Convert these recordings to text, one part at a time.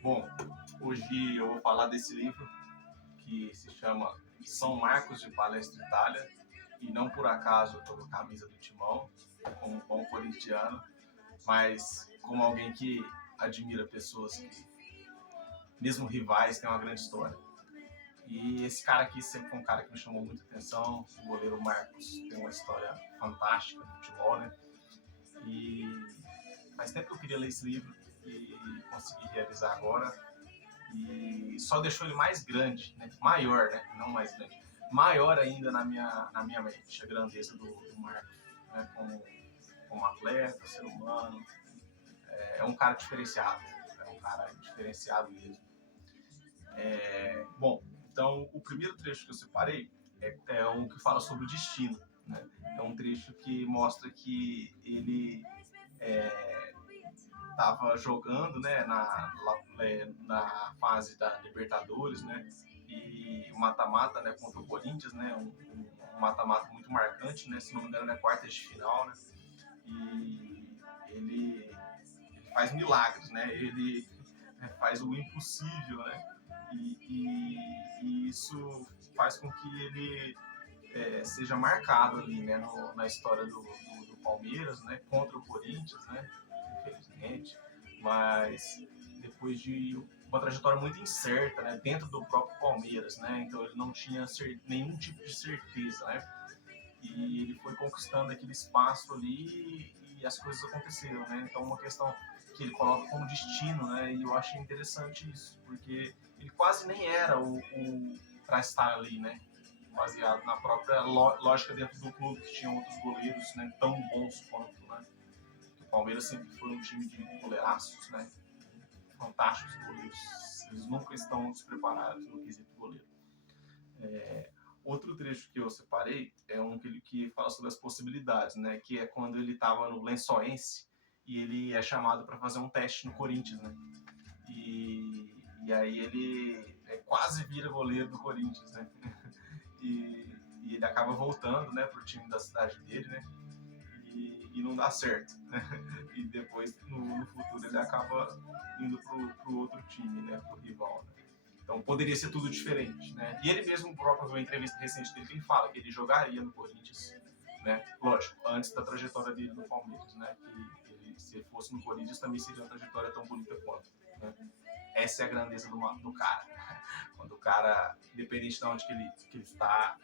Bom, hoje eu vou falar desse livro que se chama São Marcos de Palestra Itália, e não por acaso eu estou com a camisa do Timão, como um bom corintiano, mas como alguém que admira pessoas que, mesmo rivais, têm uma grande história. E esse cara aqui sempre foi um cara que me chamou muita atenção. O goleiro Marcos tem uma história fantástica no futebol, né? E faz tempo que eu queria ler esse livro e consegui realizar agora. E só deixou ele mais grande, né? Maior, né? Não mais grande. Maior ainda na minha mente, a grandeza do Marcos, né? Como atleta, ser humano. É um cara diferenciado. É um cara diferenciado mesmo. Bom, então o primeiro trecho que eu separei é um que fala sobre o destino. Né? É um trecho que mostra que ele estava jogando, né, na fase da Libertadores, né, e o mata-mata, né, contra o Corinthians, né, um mata-mata muito marcante, né, se não me engano, é quartas de final, né, e ele faz milagres, né, ele faz o impossível, né, e isso faz com que ele seja marcado ali, né, na história do Palmeiras, né, contra o Corinthians, né, infelizmente, mas depois de uma trajetória muito incerta, né, dentro do próprio Palmeiras, né, então ele não tinha nenhum tipo de certeza, né, e ele foi conquistando aquele espaço ali e as coisas aconteceram, né, então uma questão que ele coloca como destino, né, e eu achei interessante isso, porque ele quase nem era o para estar ali, né, baseado na própria lógica dentro do clube, que tinha outros goleiros, né, tão bons quanto, né? O Palmeiras sempre foi um time de goleiraços, né? Fantásticos goleiros. Eles nunca estão despreparados no quesito goleiro. Outro trecho que eu separei é um que fala sobre as possibilidades, né? Que é quando ele estava no Lençoense e ele é chamado para fazer um teste no Corinthians, né? E aí ele quase vira goleiro do Corinthians, né? E ele acaba voltando, né, pro time da cidade dele, né? E não dá certo. Né? E depois, no futuro, ele acaba indo pro outro time, né? Pro rival. Né? Então poderia ser tudo diferente, né? E ele mesmo, próprio, uma entrevista recente dele, ele fala que ele jogaria no Corinthians, né? Lógico, antes da trajetória dele no Palmeiras, né? Que ele, se ele fosse no Corinthians, também seria uma trajetória tão bonita quanto. Né? Essa é a grandeza do cara. Quando o cara, independente de onde que ele está,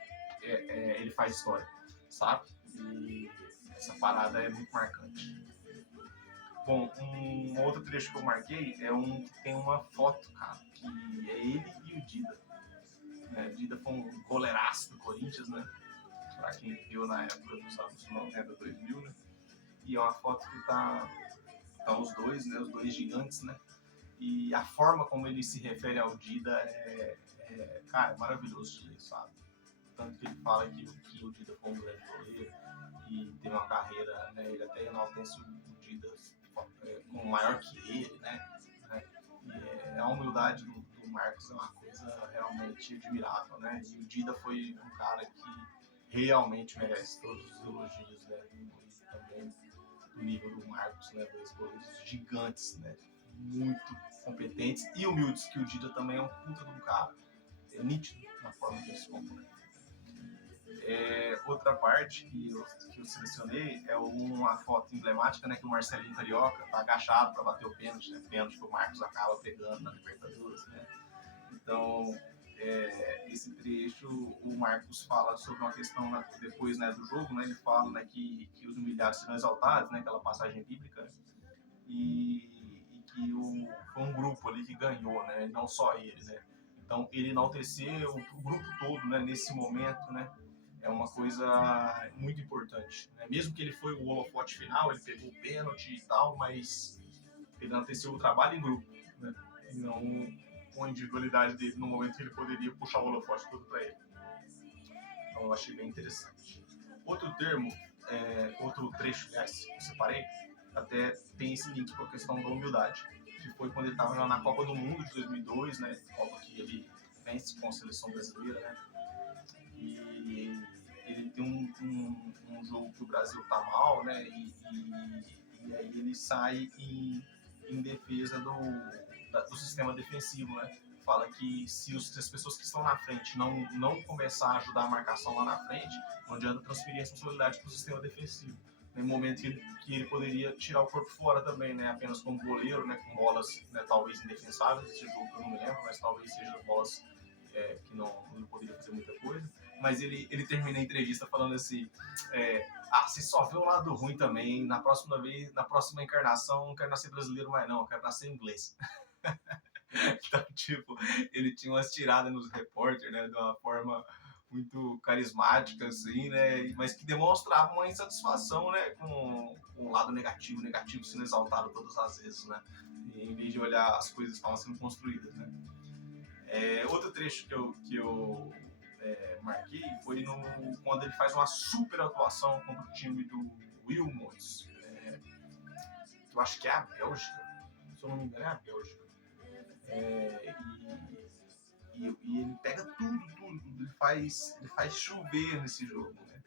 ele faz história, sabe? E essa parada é muito marcante. Bom, um outro trecho que eu marquei é um que tem uma foto, cara, que é ele e o Dida. Né? O Dida foi um goleiraço do Corinthians, né? Pra quem viu na época dos anos 90, 2000, né? E é uma foto que tá os dois, né? Os dois gigantes, né? E a forma como ele se refere ao Dida cara, é maravilhoso de ler, sabe? Tanto que ele fala que o Dida foi um grande goleiro e teve uma carreira, né? Ele até enaltece o Dida como maior que ele, né? E a humildade do Marcos é uma coisa realmente admirável, né? E o Dida foi um cara que realmente merece todos os elogios, né? E também do nível do Marcos, né? Dois goleiros gigantes, né? Muito competentes e humildes, que o Dida também é um puta de um cara. É nítido na forma que ele se comporta. Outra parte que eu selecionei é uma foto emblemática, né, que o Marcelinho Carioca tá agachado para bater o pênalti, né, pênalti que o Marcos acaba pegando na Libertadores, né. Então, esse trecho, o Marcos fala sobre uma questão, né, depois, né, do jogo, né, ele fala, né, que os humilhados serão exaltados, né, aquela passagem bíblica, né, e que foi um grupo ali que ganhou, né, não só ele, né. Então, ele enalteceu o grupo todo, né, nesse momento, né, é uma coisa muito importante. Né? Mesmo que ele foi o holofote final, ele pegou o pênalti e tal, mas ele enalteceu o trabalho em grupo, né? E não com a individualidade dele no momento que ele poderia puxar o holofote todo para ele. Então eu achei bem interessante. Outro termo, outro trecho, aliás, que eu separei, até tem esse link com a questão da humildade, que foi quando ele estava na Copa do Mundo de 2002, né? Copa que ele vence com a seleção brasileira, né? E ele tem um jogo que o Brasil tá mal, né? E aí ele sai em defesa do sistema defensivo, né? Fala que se as pessoas que estão na frente não começar a ajudar a marcação lá na frente, não adianta transferir a responsabilidade para o sistema defensivo. No momento que ele poderia tirar o corpo fora também, né? Apenas como goleiro, né? Com bolas, né, talvez indefensáveis, esse jogo eu não me lembro, mas talvez seja bolas que não poderia fazer muita coisa. Mas ele termina a entrevista falando assim, você só vê o lado ruim também, na próxima encarnação, não quero nascer brasileiro mais não, eu quero nascer inglês. Então, tipo, ele tinha umas tiradas nos repórteres, né, de uma forma muito carismática, assim, né, mas que demonstrava uma insatisfação, né, com o lado negativo sendo exaltado todas as vezes, né, em vez de olhar as coisas que estavam sendo construídas, né. Outro trecho que eu marquei foi quando ele faz uma super atuação contra o time do Wilmots, que eu acho que é a Bélgica, se eu não me engano é a Bélgica. E ele pega tudo, ele faz chover nesse jogo, né?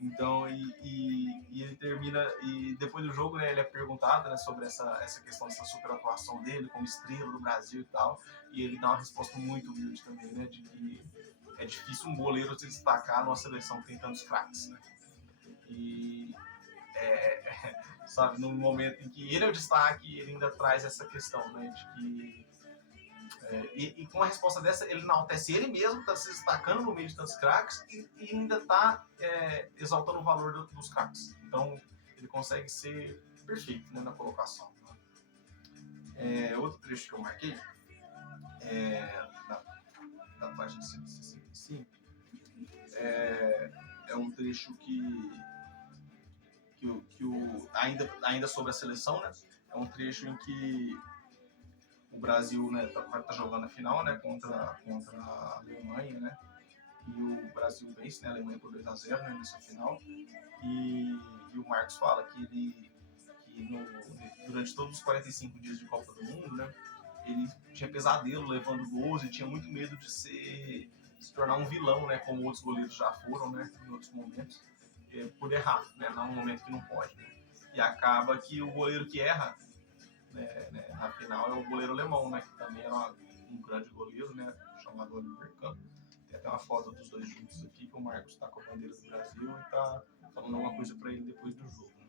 Então, e ele termina, e depois do jogo, né, ele é perguntado, né, sobre essa questão dessa super atuação dele como estrela do Brasil e tal, e ele dá uma resposta muito humilde também, né, de que é difícil um goleiro se destacar numa seleção que tem tantos craques, né? E sabe, no momento em que ele é o destaque, ele ainda traz essa questão, né, de que e com uma resposta dessa, ele enaltece ele mesmo, está se destacando no meio de tantos craques e ainda está exaltando o valor dos craques. Então, ele consegue ser perfeito, né, na colocação. Outro trecho que eu marquei da página 165 é um trecho ainda sobre a seleção, né? É um trecho em que o Brasil, né, tá jogando a final, né, contra a Alemanha, né, e o Brasil vence, né, a Alemanha por 2-0, né, nessa final, e o Marcos fala que durante todos os 45 dias de Copa do Mundo, né, ele tinha pesadelo levando gols e tinha muito medo de se tornar um vilão, né, como outros goleiros já foram, né, em outros momentos, por errar, né, num momento que não pode, né, e acaba que o goleiro que erra na final é o goleiro alemão, né, que também era um grande goleiro, né, chamado Oliver Kahn. Tem até uma foto dos dois juntos aqui, que o Marcos está com a bandeira do Brasil e está falando alguma coisa para ele depois do jogo. Né?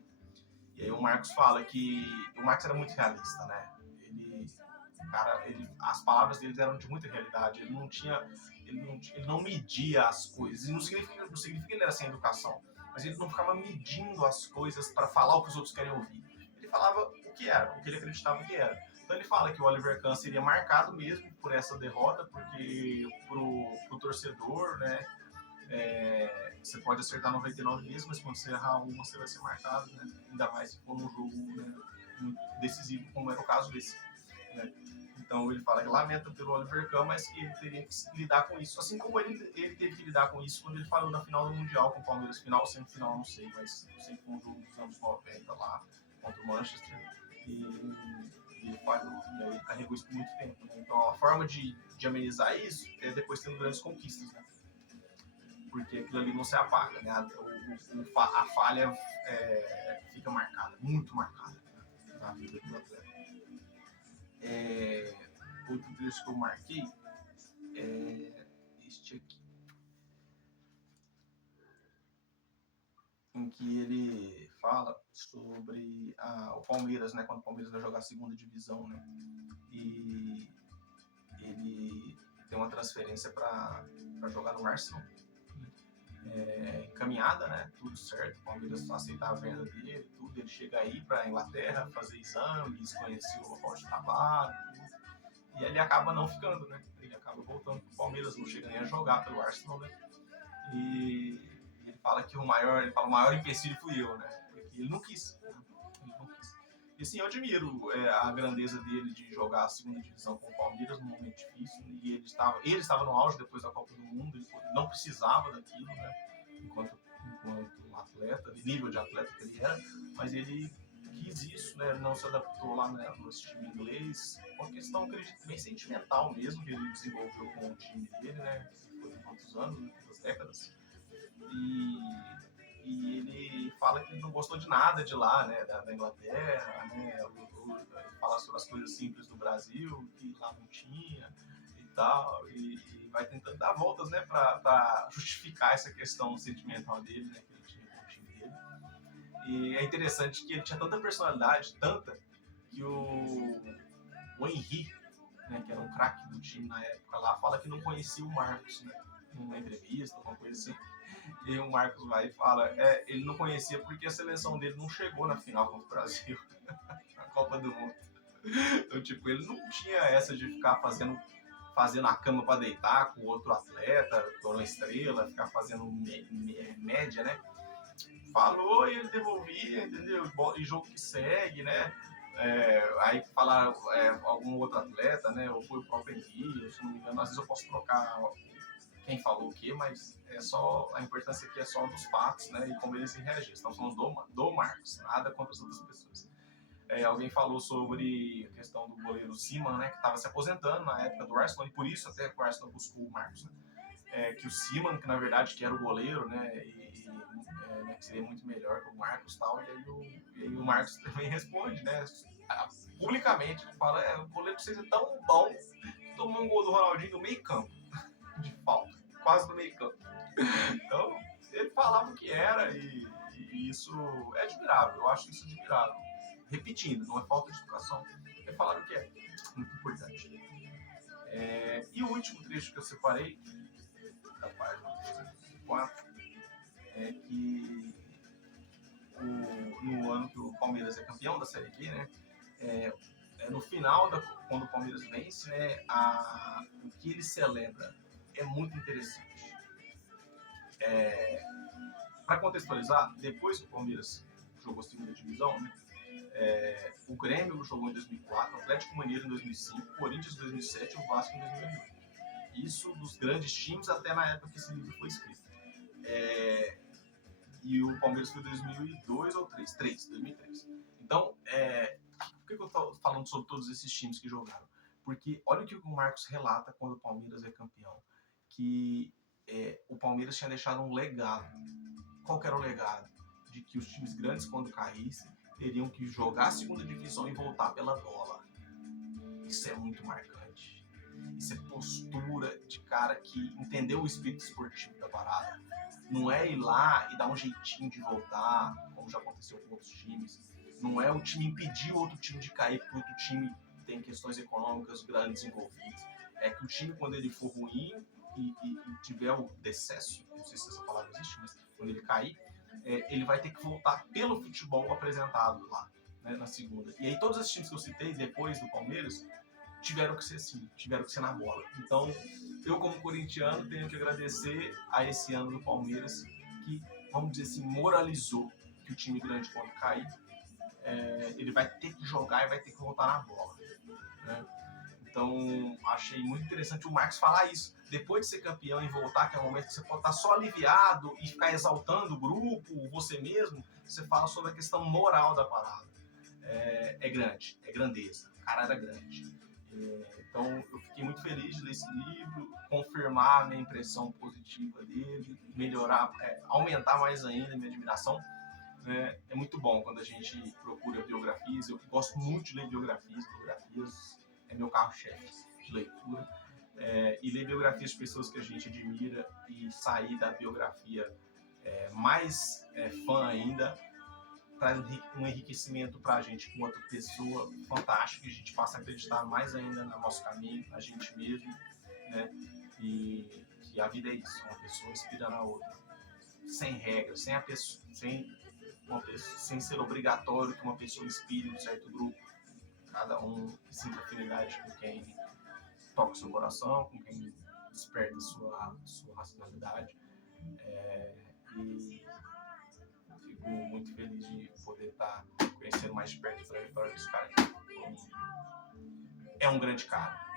E aí o Marcos fala que o Marcos era muito realista, né? As palavras dele eram de muita realidade. Ele não media as coisas. E não significa que ele era sem educação, mas ele não ficava medindo as coisas para falar o que os outros querem ouvir. Ele falava o que era, o que ele acreditava que era. Então ele fala que o Oliver Kahn seria marcado mesmo por essa derrota, porque pro torcedor, né, você pode acertar 99 vezes, mas quando você errar uma, você vai ser marcado, né? Ainda mais se for num jogo, né, muito decisivo, como era o caso desse. Né? Então ele fala que lamenta pelo Oliver Kahn, mas que ele teria que lidar com isso. Assim como ele teve que lidar com isso quando ele falou da final do Mundial com o Palmeiras. Final, semifinal, não sei, mas eu sei que foi um jogo dos anos 90 lá, contra o Manchester. E ele falhou, e aí ele carregou isso por muito tempo. Né? Então a forma de amenizar isso é depois tendo grandes conquistas, né? Porque aquilo ali não se apaga, né? A falha fica marcada, muito marcada, né, na vida do atleta. Outro trecho que eu marquei é este aqui, em que ele fala sobre o Palmeiras, né? Quando o Palmeiras vai jogar a segunda divisão, né? E ele tem uma transferência para jogar no Arsenal. Encaminhada, né? Tudo certo, o Palmeiras aceita a venda dele, tudo. Ele chega aí para a Inglaterra fazer exames, conhecer o local de trabalho, tudo. E ele acaba não ficando, né? Ele acaba voltando para o Palmeiras, não chega nem a jogar pelo Arsenal, né? E ele fala que o maior empecilho fui eu, né? Porque ele não quis, né? Ele não quis. E assim, eu admiro a grandeza dele de jogar a segunda divisão com o Palmeiras num momento difícil. Né? E ele estava no auge depois da Copa do Mundo, ele não precisava daquilo, né? Enquanto atleta, de nível de atleta que ele era, mas ele quis isso, né? Ele não se adaptou lá, né, no time inglês, uma questão, acredito, bem sentimental mesmo, que ele desenvolveu com o time dele, né? Foi por quantos anos, muitas décadas. e ele fala que ele não gostou de nada de lá, né, da Inglaterra, né, ele fala sobre as coisas simples do Brasil, que lá não tinha e tal, e vai tentando dar voltas, né, pra justificar essa questão sentimental dele, né, que ele tinha com o time dele. E é interessante que ele tinha tanta personalidade, tanta, que o Henry, né, que era um craque do time na época lá, fala que não conhecia o Marcos, né, numa entrevista, alguma coisa assim. E o Marcos vai e fala, ele não conhecia porque a seleção dele não chegou na final contra o Brasil, na Copa do Mundo. Então, tipo, ele não tinha essa de ficar fazendo a cama para deitar com outro atleta, com uma estrela, ficar fazendo média, né? Falou e ele devolvia, entendeu? E jogo que segue, né? Aí falaram algum outro atleta, né? Ou foi o próprio Henrique, se não me engano, às vezes eu posso trocar quem falou o quê, mas é só a importância aqui é só dos fatos, né? E como eles se reagem. Estamos falando do Marcos, nada contra as outras pessoas. Alguém falou sobre a questão do goleiro Seaman, né? Que estava se aposentando na época do Arsenal, e por isso até o Arsenal buscou o Marcos, né? Que o Seaman, que na verdade que era o goleiro, né? Né, que seria muito melhor que o Marcos e tal. E aí o Marcos também responde, né? Publicamente, ele fala: o goleiro de vocês é tão bom que tomou um gol do Ronaldinho no meio campo, de falta, quase no meio campo. Então, ele falava o que era, e isso é admirável, eu acho isso admirável. Repetindo, não é falta de educação, é falar o que é, muito importante. E o último trecho que eu separei, da página 4, é que no ano que o Palmeiras é campeão da Série B, né, no final, quando o Palmeiras vence, né, o que ele celebra é muito interessante. Para contextualizar, depois que o Palmeiras jogou a segunda divisão, né, o Grêmio jogou em 2004, o Atlético Mineiro em 2005, o Corinthians em 2007 e o Vasco em 2008. Isso dos grandes times até na época que esse livro foi escrito. E o Palmeiras foi em 2002 ou 2003. Então, por que eu estou falando sobre todos esses times que jogaram? Porque olha o que o Marcos relata quando o Palmeiras é campeão. Que o Palmeiras tinha deixado um legado. Qual que era o legado? De que os times grandes, quando caíssem, teriam que jogar a segunda divisão e voltar pela bola. Isso é muito marcante. Isso é postura de cara que entendeu o espírito esportivo da parada. Não é ir lá e dar um jeitinho de voltar, como já aconteceu com outros times. Não é o time impedir o outro time de cair porque o outro time tem questões econômicas grandes envolvidas. É que o time, quando ele for ruim e tiver o decesso, não sei se essa palavra existe, mas quando ele cair, ele vai ter que voltar pelo futebol apresentado lá, né, na segunda. E aí todos esses times que eu citei depois do Palmeiras tiveram que ser assim, tiveram que ser na bola. Então, eu como corintiano tenho que agradecer a esse ano do Palmeiras que, vamos dizer assim, moralizou que o time grande, quando cair, ele vai ter que jogar e vai ter que voltar na bola, né? Então, achei muito interessante o Marcos falar isso. Depois de ser campeão e voltar, que é o momento que você pode estar só aliviado e ficar exaltando o grupo, você mesmo, você fala sobre a questão moral da parada. É grande, é grandeza. O cara era grande. Então, eu fiquei muito feliz de ler esse livro, confirmar a minha impressão positiva dele, melhorar, aumentar mais ainda a minha admiração. É muito bom quando a gente procura biografias. Eu gosto muito de ler biografias. Biografias é meu carro-chefe de leitura. E ler biografias de pessoas que a gente admira e sair da biografia mais fã ainda, traz um enriquecimento para a gente com outra pessoa fantástica, que a gente passa a acreditar mais ainda no nosso caminho, na gente mesmo, né? E que a vida é isso, uma pessoa inspirando a outra, sem regras, sem ser obrigatório que uma pessoa inspire um certo grupo, cada um sinta afinidade com quem toca o seu coração, com quem desperta a sua racionalidade. E fico muito feliz de poder estar conhecendo mais de perto a trajetória desse cara aqui. É um grande cara.